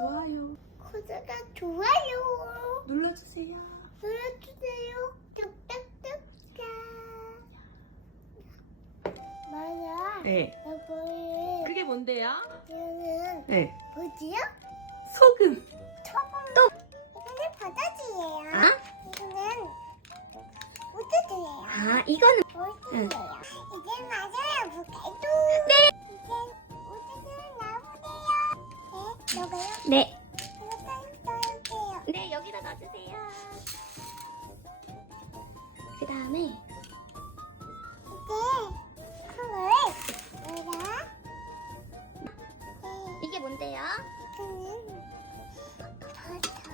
좋아요. 구독과 좋아요. 눌러주세요. 눌러주세요. 뚝딱뚝딱. 맞아. 네. 여보. 그게 뭔데요? 얘는 네. 뭐지요? 소금. 소금. 또. 이거는 바다지예요. 아? 이거는 우주지예요. 아, 이거는. 우주예요. 응. 네. 이제 맞아요. 뭐, 볼까요? 네. 네. 네. 네, 여기다 놔주세요. 그 다음에 이제 콩을 넣어라. 네. 이게 뭔데요? 이거는 버터 두개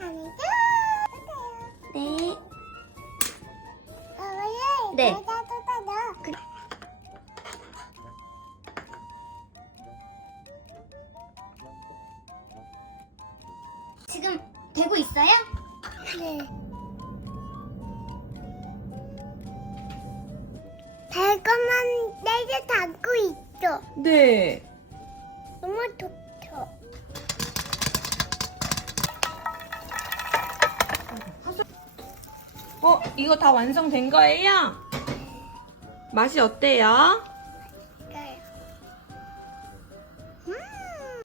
안에도 넣어요. 네. 어머니 네. 지금 되고 있어요? 네. 달콤한 내게 담고 있어. 네. 너무 좋죠. 어, 이거 다 완성된 거예요? 맛이 어때요?